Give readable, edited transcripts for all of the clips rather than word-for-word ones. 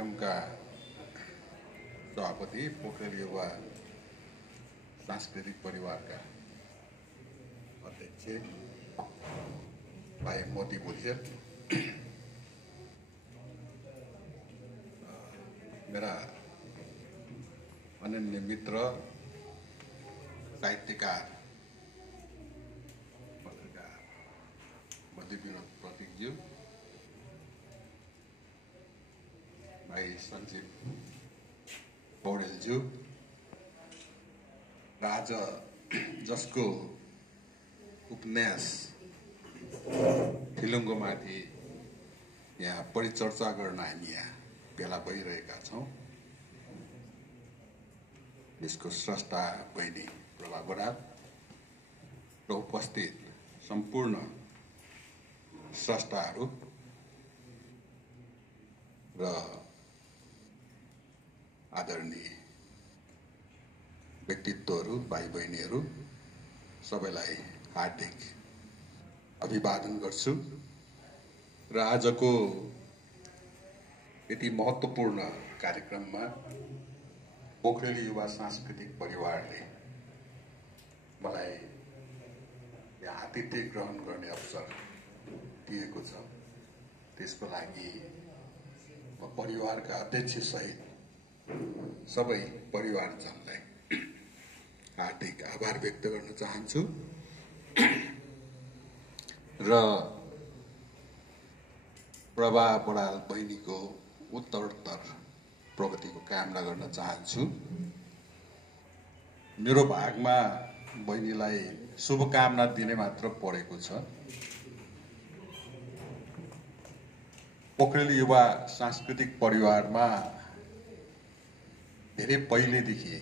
कार्यक्रमका सभापति पोखरेल युवा सांस्कृतिक परिवारका अध्यक्ष भाइ मोती भुजेल, मेरा अनन्य मित्र साहित्यकार पत्रकार मध्यविनोद प्रतीकज्यू, भाइ सञ्जीव पौडेलज्यू र आज जसको उपन्यास फिलुङ्गोमाथि यहाँ परिचर्चा गर्न हामी यहाँ भेला भइरहेका छौँ। यसको स्रष्टा बहिनी प्रभा बराल र उपस्थित सम्पूर्ण स्रष्टाहरू र आदरणीय व्यक्तित्वहरू, भाइ बहिनीहरू, सबैलाई हार्दिक अभिवादन गर्छु। र आजको यति महत्त्वपूर्ण कार्यक्रममा पोखरेल युवा सांस्कृतिक परिवारले मलाई यहाँ आतिथ्य ग्रहण गर्ने अवसर दिएको छ। त्यसको लागि म परिवारका अध्यक्ष सहित सबै परिवारजनलाई हार्दिक आभार व्यक्त गर्न चाहन्छु र प्रभा बराल बहिनीको उत्तरोत्तर प्रगतिको कामना गर्न चाहन्छु। मेरो भागमा बहिनीलाई शुभकामना दिने मात्र परेको छ। पोखरेल युवा सांस्कृतिक परिवारमा धेरै पहिलेदेखि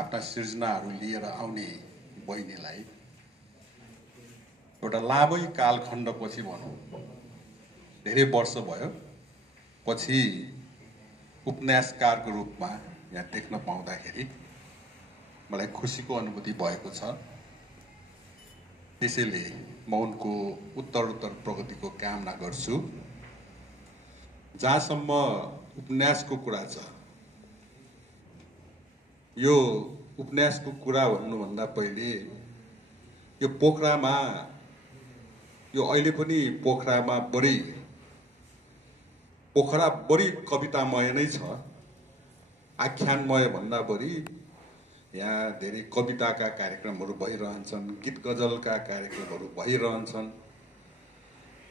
आफ्ना सृजनाहरू लिएर आउने बहिनीलाई एउटा लामै कालखण्डपछि भनौँ, धेरै वर्ष भयो पछि उपन्यासकारको रूपमा यहाँ देख्न पाउँदाखेरि मलाई खुसीको अनुभूति भएको छ। त्यसैले म उनको उत्तरोत्तर प्रगतिको कामना गर्छु। जहाँसम्म उपन्यासको कुरा छ, यो उपन्यासको कुरा भन्नुभन्दा पहिले यो पोखरामा, यो अहिले पनि पोखरा बढी कवितामय नै छ। आख्यानमय भन्दा बढी यहाँ धेरै कविताका कार्यक्रमहरू भइरहन्छन्, गीत गजलका कार्यक्रमहरू भइरहन्छन्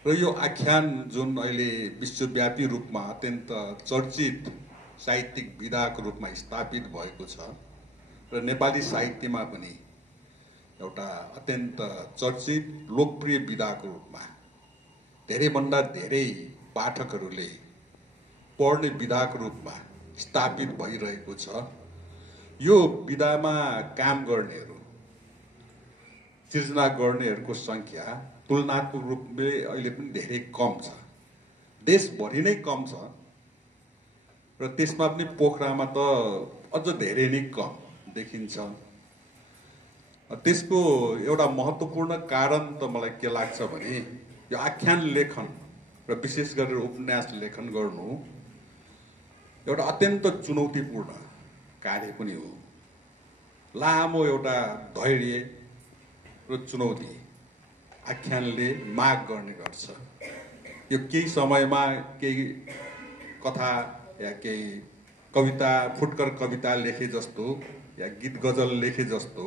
र यो आख्यान जुन अहिले विश्वव्यापी रूपमा अत्यन्त चर्चित साहित्यिक विधाको रूपमा स्थापित भएको छ र नेपाली साहित्यमा पनि एउटा अत्यन्त चर्चित लोकप्रिय विधाको रूपमा धेरैभन्दा धेरै पाठकहरूले पढ्ने विधाको रूपमा स्थापित भइरहेको छ। यो विधामा काम गर्नेहरू, सृजना गर्नेहरूको संख्या तुलनात्मक रूपले अहिले पनि धेरै कम छ, देशभरि नै कम छ र त्यसमा पनि पोखरामा त अझ धेरै नै कम देखिन्छ। त्यसको एउटा महत्त्वपूर्ण कारण त मलाई के लाग्छ भने यो आख्यान लेखन र विशेष गरेर उपन्यास लेखन गर्नु एउटा अत्यन्त चुनौतीपूर्ण कार्य पनि हो। लामो एउटा धैर्य र चुनौती आख्यानले माग गर्ने गर्छ। यो केही समयमा केही कथा या केही कविता, फुटकर कविता लेखे जस्तो या गीत गजल लेखे जस्तो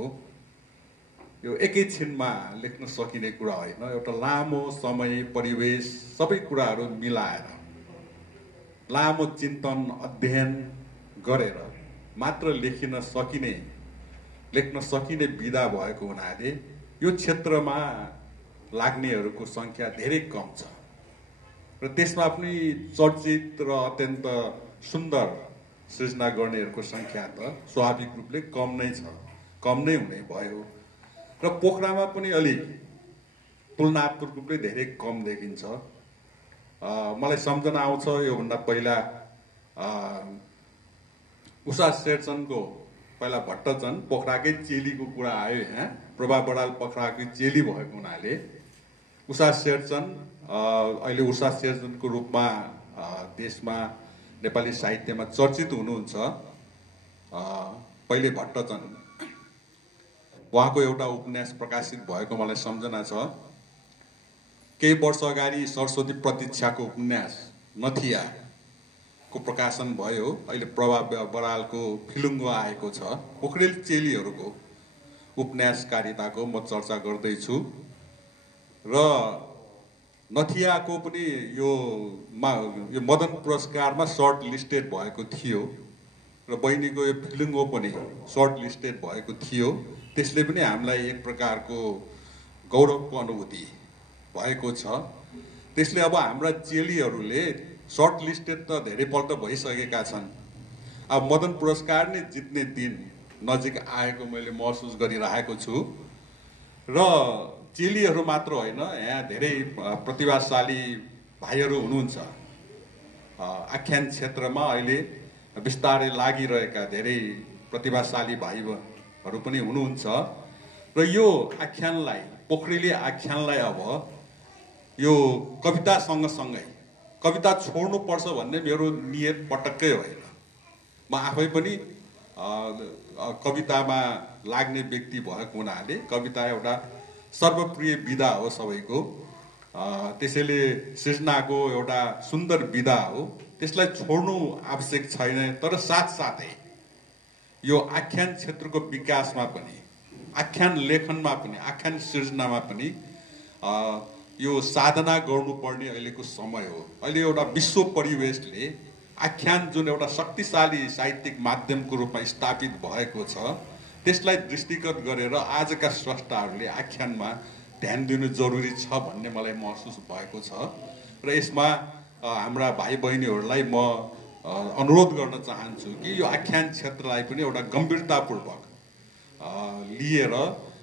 यो एकैछिनमा लेख्न सकिने कुरा होइन। एउटा लामो समय, परिवेश, सबै कुराहरू मिलाएर लामो चिन्तन, अध्ययन गरेर मात्र लेख्न सकिने विधा भएको हुनाले यो क्षेत्रमा लाग्नेहरूको संख्या धेरै कम छ र त्यसमा पनि चर्चित र अत्यन्त सुन्दर सृजना गर्नेहरूको संख्या त स्वाभाविक रूपले कम नै हुने भयो र पोखरामा पनि अलिक तुलनात्मक रूपले धेरै कम देखिन्छ। मलाई सम्झना आउँछ योभन्दा पहिला उषा शेरचनको पहिला भट्टचन पोखराकै चेलीको कुरा आयो। यहाँ प्रभा बराल पोखराकै चेली भएको हुनाले उषा शेरचन अहिले उषा शेरचनको रूपमा देशमा नेपाली साहित्यमा चर्चित हुनुहुन्छ पहिले भट्टचन। उहाँको एउटा उपन्यास प्रकाशित भएको मलाई सम्झना छ। केही वर्ष अगाडि सरस्वती प्रतीक्षाको उपन्यास नथिया को प्रकाशन भयो। अहिले प्रभा बरालको फिलुङ्गो आएको छ। पोखरेल चेलीहरूको उपन्यासकारिताको म चर्चा गर्दैछु र नथियाको पनि यो मदन पुरस्कारमा सर्ट लिस्टेड भएको थियो र बहिनीको यो फिलुङ्गो पनि सर्ट लिस्टेड भएको थियो। त्यसले पनि हामीलाई एक प्रकारको गौरवको अनुभूति भएको छ। त्यसले अब हाम्रा चेलीहरूले सर्ट लिस्टेड त धेरैपल्ट भइसकेका छन्। अब मदन पुरस्कार नै जित्ने दिन नजिक आएको मैले महसुस गरिरहेको छु र चेलीहरू मात्र होइन, यहाँ धेरै प्रतिभाशाली भाइहरू हुनुहुन्छ। आख्यान क्षेत्रमा अहिले बिस्तारै लागिरहेका धेरै प्रतिभाशाली भाइहरू पनि हुनुहुन्छ र यो आख्यानलाई, पोखरेली आख्यानलाई अब यो कविता सँगसँगै कविता छोड्नुपर्छ भन्ने मेरो नियत पटक्कै होइन। म आफै पनि कवितामा लाग्ने व्यक्ति भएको हुनाले कविता एउटा सर्वप्रिय विधा हो सबैको। त्यसैले सृजनाको एउटा सुन्दर विधा हो, त्यसलाई छोड्नु आवश्यक छैन। तर साथसाथै यो आख्यान क्षेत्रको विकासमा पनि, आख्यान लेखनमा पनि, आख्यान सृजनामा पनि यो साधना गर्नुपर्ने अहिलेको समय हो। अहिले एउटा विश्व परिवेशले आख्यान जुन एउटा शक्तिशाली साहित्यिक माध्यमको रूपमा स्थापित भएको छ, त्यसलाई दृष्टिगत गरेर आजका स्रष्टाहरूले आख्यानमा ध्यान दिनु जरुरी छ भन्ने मलाई महसुस भएको छ र यसमा हाम्रा भाइ बहिनीहरूलाई म अनुरोध गर्न चाहन्छु कि यो आख्यान क्षेत्रलाई पनि एउटा गम्भीरतापूर्वक लिएर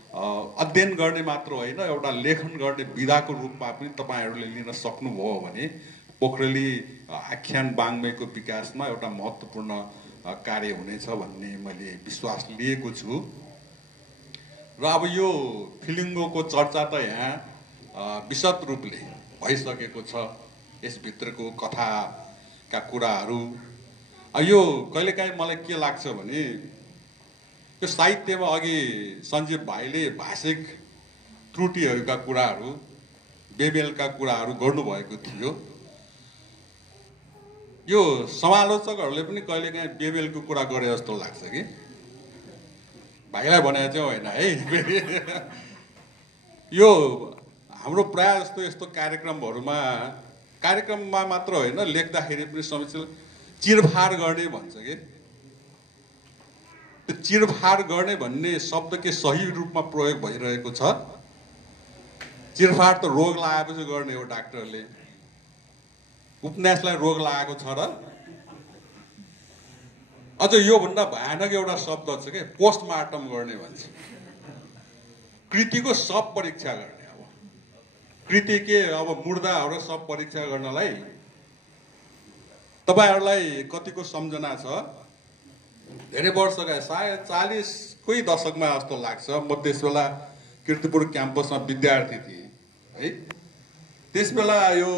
अध्ययन गर्ने मात्र होइन, एउटा लेखन गर्ने विधाको रूपमा पनि तपाईँहरूले लिन सक्नुभयो भने पोखरेली आख्यान वाङ्मयको विकासमा एउटा महत्त्वपूर्ण कार्य हुनेछ भन्ने मैले विश्वास लिएको छु। र अब यो फिलुङ्गोको चर्चा त यहाँ विशद रूपले भइसकेको छ। यसभित्रको कथाका कुराहरू यो कहिलेकाहीँ मलाई के लाग्छ भने यो साहित्यमा अघि सञ्जीव भाइले भाषिक त्रुटिहरूका कुराहरू, बेमेलका कुराहरू गर्नुभएको थियो। यो समालोचकहरूले पनि कहिलेकाहीँ बेमेलको कुरा गरे जस्तो लाग्छ कि भाइलाई भने चाहिँ होइन है। यो हाम्रो प्रायः जस्तो यस्तो कार्यक्रममा मात्र होइन, लेख्दाखेरि पनि समीक्षा चिरफार गर्ने भन्छ कि त्यो चिरफार गर्ने भन्ने शब्द के सही रूपमा प्रयोग भइरहेको छ? चिरफार त रोग लागेपछि गर्ने हो। डाक्टरले उपन्यासलाई रोग लागेको छ र अझ योभन्दा भयानक एउटा शब्द छ के पोस्टमार्टम गर्ने भन्छ। कृतिको सब परीक्षा गर्ने। अब कृति के अब मुर्दाहरू सब परीक्षा गर्नलाई तपाईहरूलाई कतिको सम्झना छ? धेरै वर्षका सायद 40कै दशकमा जस्तो लाग्छ। म त्यस बेला कीर्तिपुर क्याम्पसमा विद्यार्थी थिएँ है। त्यस बेला यो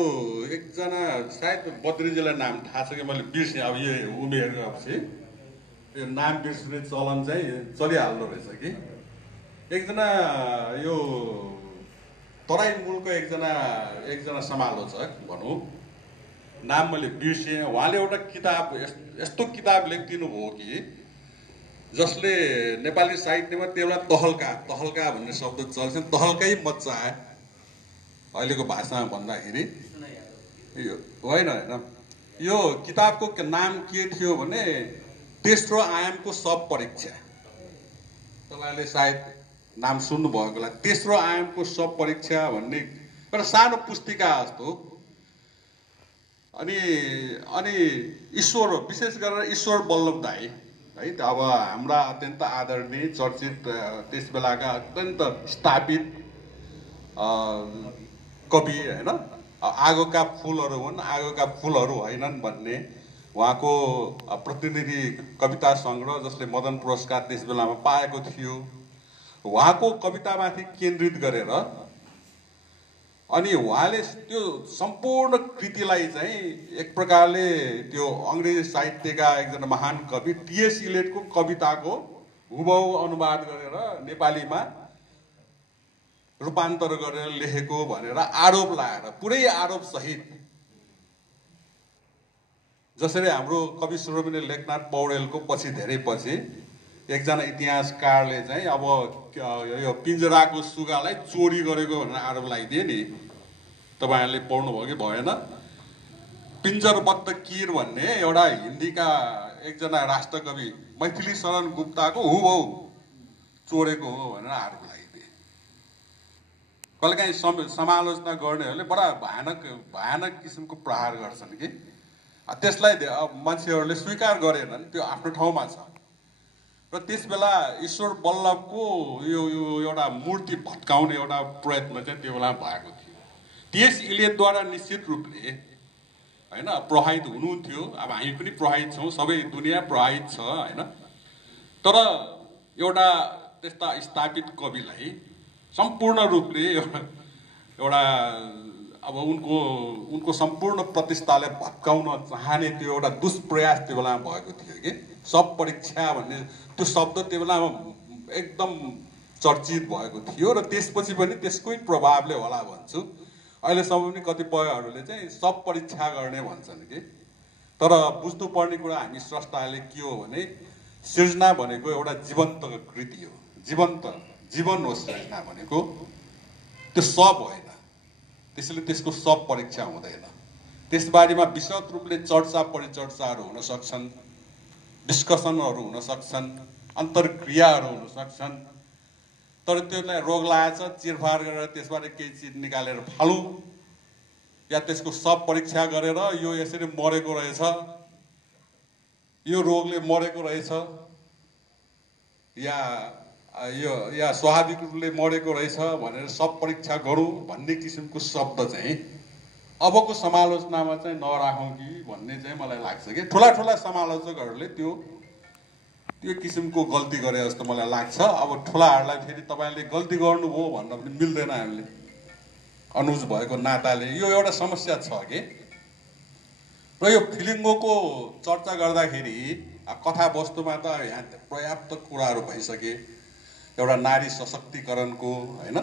एकजना सायद बद्रीजीलाई नाम थाहा छ कि मैले बिर्सेँ। अब यो उमेर गएपछि यो नाम बिर्सिने चलन चाहिँ चलिहाल्दो रहेछ कि। एकजना यो तराई मूलको एकजना समालोचक भनौँ, नाम मैले बिर्सेँ। उहाँले एउटा किताब, यस्तो किताब लेखिदिनु भयो कि जसले नेपाली साहित्यमा त्यसलाई तहल्का भन्ने शब्द चल्छ, तहल्कै मच्चाए अहिलेको भाषामा भन्दाखेरि। यो होइन, यो किताबको नाम के थियो भने तेस्रो आयामको सब परीक्षा। तपाईँले सायद नाम सुन्नुभएको होला। तेस्रो आयामको सब परीक्षा भन्ने एउटा सानो पुस्तिका जस्तो। अनि ईश्वर, विशेष गरेर ईश्वर बल्लभ दाई है, अब हाम्रा अत्यन्त आदरणीय चर्चित त्यस बेलाका अत्यन्त स्थापित कवि होइन, आगोका फुलहरू हुन्, आगोका फुलहरू होइनन् भन्ने उहाँको प्रतिनिधि कविता सङ्ग्रह जसले मदन पुरस्कार त्यस बेलामा पाएको थियो। उहाँको कवितामाथि केन्द्रित गरेर अनि उहाँले त्यो सम्पूर्ण कृतिलाई चाहिँ एक प्रकारले त्यो अङ्ग्रेजी साहित्यका एकजना महान कवि टी.एस. इलियटको कविताको हुबहु अनुवाद गरेर नेपालीमा रूपान्तर गरेर लेखेको भनेर आरोप लगाएर पुरै आरोप सहित जसरी हाम्रो कवि शिरोमणि लेखनाथ पौडेलको पछि धेरै पछि एकजना इतिहासकारले चाहिँ अब यो पिञ्जराको सुगालाई चोरी गरेको भनेर आरोप लगाइदिए नि, तपाईहरुले पढ्नुभयो कि भएन? पिञ्जरबद्ध किर भन्ने एउटा हिन्दीका एकजना राष्ट्रकवि मैथिली शरण गुप्ताको हुबहु चोरेको हो भनेर आरोप लगाइदिए। कहिलेकाहीँ समालोचना गर्नेहरूले बडा भयानक किसिमको प्रहार गर्छन् कि त्यसलाई मान्छेहरूले स्वीकार गरेनन्, त्यो आफ्नो ठाउँमा छ। र त्यसबेला ईश्वर बल्लभको यो एउटा मूर्ति भत्काउने एउटा प्रयत्न चाहिँ त्यो बेला भएको थियो। टी.एस. इलियटद्वारा निश्चित रूपले हैन प्रभावित हुनुहुन्थ्यो। अब हामी पनि प्रभावित छौँ, सबै दुनियाँ प्रभावित छ हैन। तर एउटा त्यस्ता स्थापित कविलाई सम्पूर्ण रूपले एउटा अब उनको सम्पूर्ण प्रतिष्ठालाई भत्काउन चाहने त्यो एउटा दुष्प्रयास त्यो बेलामा भएको थियो कि सब परीक्षा भन्ने त्यो शब्द त्यो बेलामा एकदम चर्चित भएको थियो र त्यसपछि पनि त्यसकै प्रभावले होला भन्छु। अहिलेसम्म पनि कतिपयहरूले चाहिँ सब परीक्षा गर्ने भन्छन् कि, तर बुझ्नुपर्ने कुरा हामी स्रष्टाले के हो भने सृजना भनेको एउटा जीवन्त कृति हो, जीवन हो सृजना भनेको, त्यो सब होइन। त्यसैले त्यसको सब परीक्षा हुँदैन। त्यसबारेमा विशद रूपले चर्चा परिचर्चाहरू हुन सक्छन्, डिस्कसनहरू हुन सक्छन्, अन्तर्क्रियाहरू हुन सक्छन्। तर त्यसलाई रोग लागेछ चिरफार गरेर त्यसबाट केही चिज निकालेर फालौँ या त्यसको सब परीक्षा गरेर यो यसरी मरेको रहेछ, यो रोगले मरेको रहेछ या स्वाभाविक रूपले मरेको रहेछ भनेर सब परीक्षा गरौँ भन्ने किसिमको शब्द चाहिँ अबको समालोचनामा चाहिँ नराखौँ कि भन्ने चाहिँ मलाई लाग्छ कि ठुला समालोचकहरूले त्यो किसिमको गल्ती गरे जस्तो मलाई लाग्छ। अब ठुलाहरूलाई फेरि तपाईँले गल्ती गर्नुभयो भन्न पनि मिल्दैन, हामीले अनुज भएको नाताले यो एउटा समस्या छ कि। र यो फिलिङ्गोको चर्चा गर्दाखेरि कथावस्तुमा त यहाँ पर्याप्त कुराहरू भइसके, एउटा नारी सशक्तिकरणको हैन।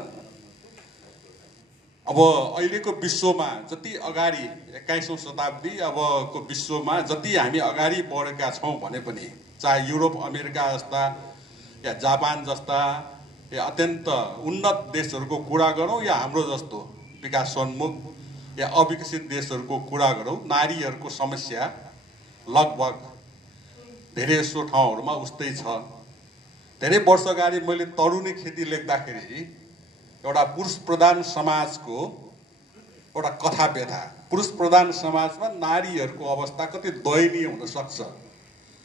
अब अहिलेको विश्वमा जति अगाडि 21औं शताब्दी अबको विश्वमा जति हामी अगाडि बढेका छौँ भने पनि चाहे युरोप अमेरिका जस्ता या जापान जस्ता या अत्यन्त उन्नत देशहरूको कुरा गरौँ या हाम्रो जस्तो विकासोन्मुख या अविकसित देशहरूको कुरा गरौँ, नारीहरूको समस्या लगभग धेरै जसो ठाउँहरूमा उस्तै छ। धेरै वर्ष अगाडि मैले तरुनी खेती लेख्दाखेरि एउटा पुरुष प्रधान समाजको एउटा कथा व्यथा, पुरुष प्रधान समाजमा नारीहरूको अवस्था कति दयनीय हुन सक्छ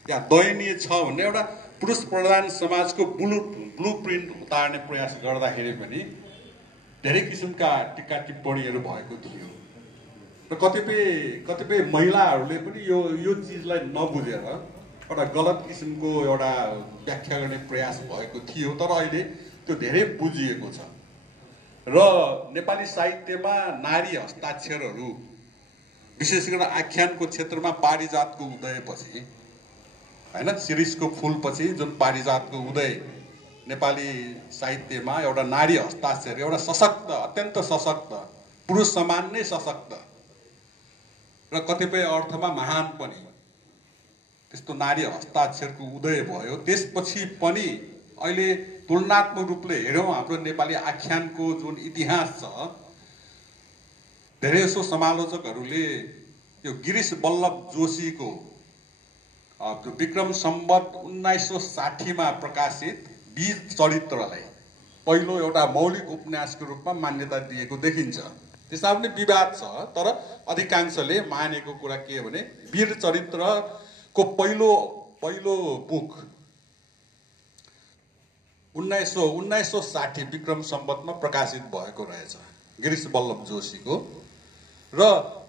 या दयनीय छ भन्ने एउटा पुरुष प्रधान समाजको ब्लुप्रिन्ट उतार्ने प्रयास गर्दाखेरि पनि धेरै किसिमका टिक्का टिप्पणीहरू भएको थियो र कतिपय महिलाहरूले पनि यो चिजलाई नबुझेर एउटा गलत किसिमको एउटा व्याख्या गर्ने प्रयास भएको थियो। तर अहिले त्यो धेरै बुझिएको छ र नेपाली साहित्यमा नारी हस्ताक्षरहरू विशेष गरेर आख्यानको क्षेत्रमा पारिजातको उदयपछि हैन, शिरीषको फूलपछि जुन पारिजातको उदय नेपाली साहित्यमा एउटा नारी हस्ताक्षर, एउटा सशक्त, अत्यन्त सशक्त, पुरुष समान नै सशक्त र कतिपय अर्थमा महान पनि त्यस्तो नारी हस्ताक्षरको उदय भयो। त्यसपछि पनि अहिले तुलनात्मक रूपले हेरौँ हाम्रो नेपाली आख्यानको जुन इतिहास छ, धेरै जसो समालोचकहरूले यो गिरीश बल्लभ जोशीको विक्रम सम्वत 1960 मा प्रकाशित वीर चरित्रलाई पहिलो एउटा मौलिक उपन्यासको रूपमा मान्यता दिएको देखिन्छ। त्यसमा पनि विवाद छ, तर अधिकांशले मानेको कुरा के हो भने वीर चरित्रको पहिलो बुक 1960 विक्रम सम्वतमा प्रकाशित भएको रहेछ गिरीश बल्लभ जोशीको। र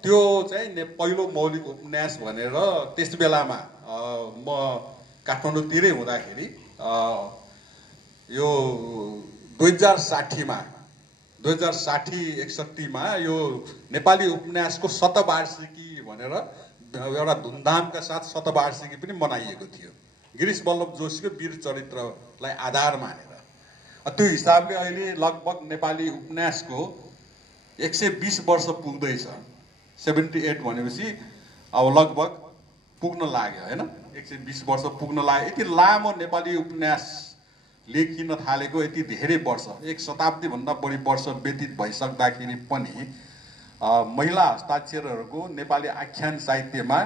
त्यो चाहिँ पहिलो मौलिक उपन्यास भनेर त्यस बेलामा म काठमाडौँतिरै हुँदाखेरि यो 2060 मा 2060-61 मा यो नेपाली उपन्यासको शतवार्षिकी भनेर एउटा धुमधामका साथ शतवार्षिकी पनि मनाइएको थियो गिरीश वल्लभ जोशीको वीर चरित्रलाई आधार मानेर। त्यो हिसाबले अहिले लगभग नेपाली उपन्यासको 120 वर्ष पुग्दैछ। 78 भनेपछि अब लगभग पुग्न लाग्यो हैन, 120 वर्ष पुग्न लाग्यो। यति लामो नेपाली उपन्यास लेखिन थालेको यति धेरै वर्ष, 1 शताब्दी भन्दा बढी वर्ष व्यतीत भइसक्दाखेरि पनि महिला हस्ताक्षरहरूको नेपाली आख्यान साहित्यमा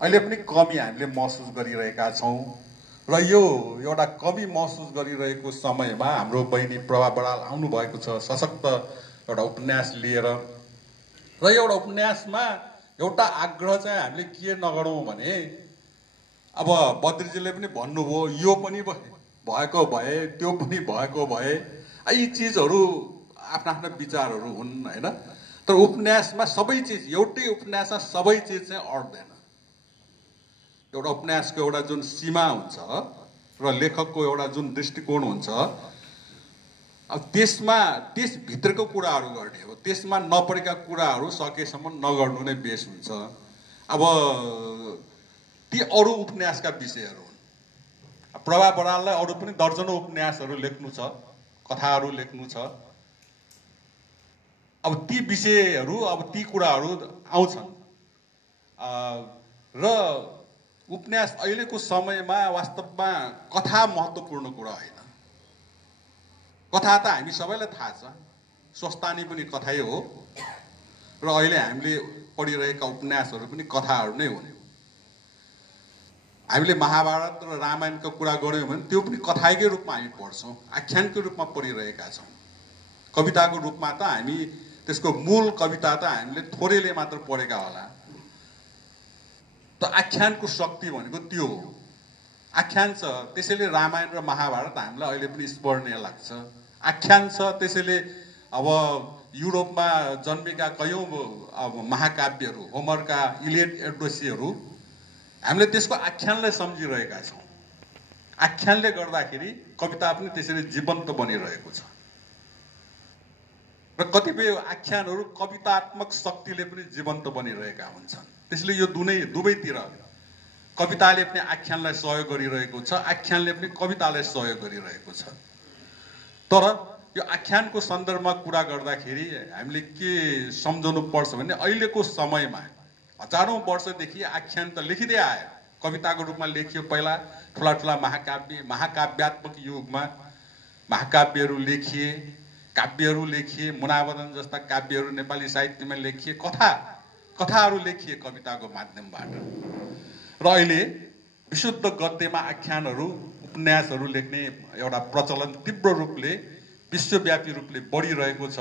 अहिले पनि कमी हामीले महसुस गरिरहेका छौं। र यो एउटा कमी महसुस गरिरहेको समयमा हाम्रो बहिनी प्रभा बराल आउनु भएको छ सशक्त एउटा उपन्यास लिएर। र एउटा उपन्यासमा एउटा आग्रह चाहिँ हामीले के नगरौं भने, अब बद्रीजीले पनि भन्नुभयो यो पनि भएको भए त्यो पनि भएको भए, यी चीजहरू आफ्ना आफ्ना विचारहरू हुन् हैन। तर उपन्यासमा सबै चीज, एउटै उपन्यासमा सबै चीज चाहिँ अड्दैन। एउटा उपन्यासको एउटा जुन सीमा हुन्छ र लेखकको एउटा जुन दृष्टिकोण हुन्छ, अब त्यसभित्रको कुराहरू गर्ने हो, त्यसमा नपरेका कुराहरू सकेसम्म नगर्नु नै बेस हुन्छ। अब ती अरू उपन्यासका विषयहरू हुन्। प्रभा बराललाई अरू पनि दर्जनौं उपन्यासहरू लेख्नु छ, कथाहरू लेख्नु छ। अब ती विषयहरू, अब ती कुराहरू आउँछन्। र उपन्यास अहिलेको समयमा वास्तवमा कथा महत्त्वपूर्ण कुरा होइन। कथा त हामी सबैलाई थाहा छ, स्वस्थानी पनि कथै हो र अहिले हामीले पढिरहेका उपन्यासहरू पनि कथाहरू नै हुन्। हामीले महाभारत र रामायणको कुरा गर्यौं भने त्यो पनि कथाकै रूपमा हामी पढ्छौं, आख्यानकै रूपमा पढिरहेका छौं। कविताको रूपमा त हामी त्यसको मूल कविता त हामीले थोरैले मात्र पढेका होला। त आख्यानको शक्ति भनेको त्यो हो। आख्यान छ त्यसैले रामायण र महाभारत हामीलाई अहिले पनि स्मरणीय लाग्छ। आख्यान छ त्यसैले अब युरोपमा जन्मेका कयौं अब महाकाव्यहरू, होमरका इलियड ओडिसीहरू, हामीले त्यसको आख्यानलाई सम्झिरहेका छौं। आख्यानले गर्दाखेरि कविता पनि त्यसरी जीवन्त बनिरहेको छ। र कतिपय आख्यानहरू कवितात्मक शक्तिले पनि जीवन्त बनिरहेका हुन्छन्। त्यसले यो दुवैतिर कविताले पनि आख्यानलाई सहयोग गरिरहेको छ, आख्यानले पनि कवितालाई सहयोग गरिरहेको छ। तर यो आख्यानको सन्दर्भमा कुरा गर्दाखेरि हामीले के सम्झनु पर्छ भने, अहिलेको समयमा हजारौं वर्षदेखि आख्यान त लेखिँदै आयो। कविताको रूपमा लेखियो पहिला, ठुला ठुला महाकाव्य, महाकाव्यात्मक युगमा महाकाव्यहरू लेखिए, काव्यहरू लेखिए, मुनावदन जस्ता काव्यहरू नेपाली साहित्यमा लेखिए, कथाहरू लेखिए कविताको माध्यमबाट। र अहिले विशुद्ध गद्यमा आख्यानहरू, उपन्यासहरू लेख्ने एउटा प्रचलन तीव्र रूपले, विश्वव्यापी रूपले बढिरहेको छ।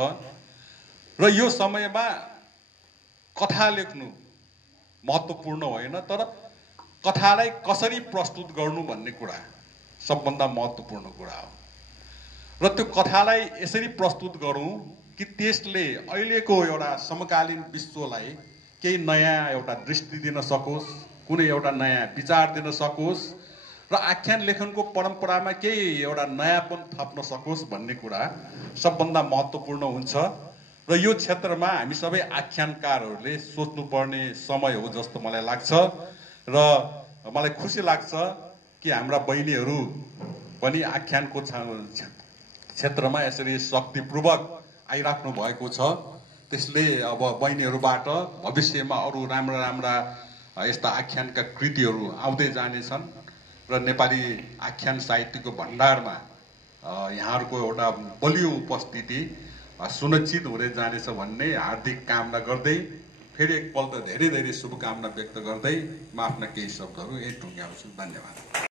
र यो समयमा कथा लेख्नु महत्त्वपूर्ण होइन, तर कथालाई कसरी प्रस्तुत गर्नु भन्ने कुरा सबभन्दा महत्त्वपूर्ण कुरा हो। र त्यो कथालाई यसरी प्रस्तुत गरौं कि त्यसले अहिलेको एउटा समकालीन विश्वलाई केही नयाँ एउटा दृष्टि दिन सकोस्, कुनै एउटा नयाँ विचार दिन सकोस् र आख्यान लेखनको परम्परामा केही एउटा नयाँपन थप्न सकोस् भन्ने कुरा सबभन्दा महत्त्वपूर्ण हुन्छ। र यो क्षेत्रमा हामी सबै आख्यानकारहरूले सोच्नुपर्ने समय हो जस्तो मलाई लाग्छ। र मलाई खुसी लाग्छ कि हाम्रा बहिनीहरू पनि आख्यानको क्षेत्रमा यसरी शक्तिपूर्वक आइराख्नु भएको छ। त्यसले अब बहिनीहरूबाट भविष्यमा अरू राम्रा यस्ता आख्यानका कृतिहरू आउँदै जानेछन् र नेपाली आख्यान साहित्यको भण्डारमा यहाँहरूको एउटा बलियो उपस्थिति सुनिश्चित हुँदै जानेछ भन्ने हार्दिक कामना गर्दै, फेरि एकपल्ट धेरै धेरै शुभकामना व्यक्त गर्दै म आफ्ना केही शब्दहरू यही टुङ्ग्याउँछु। धन्यवाद।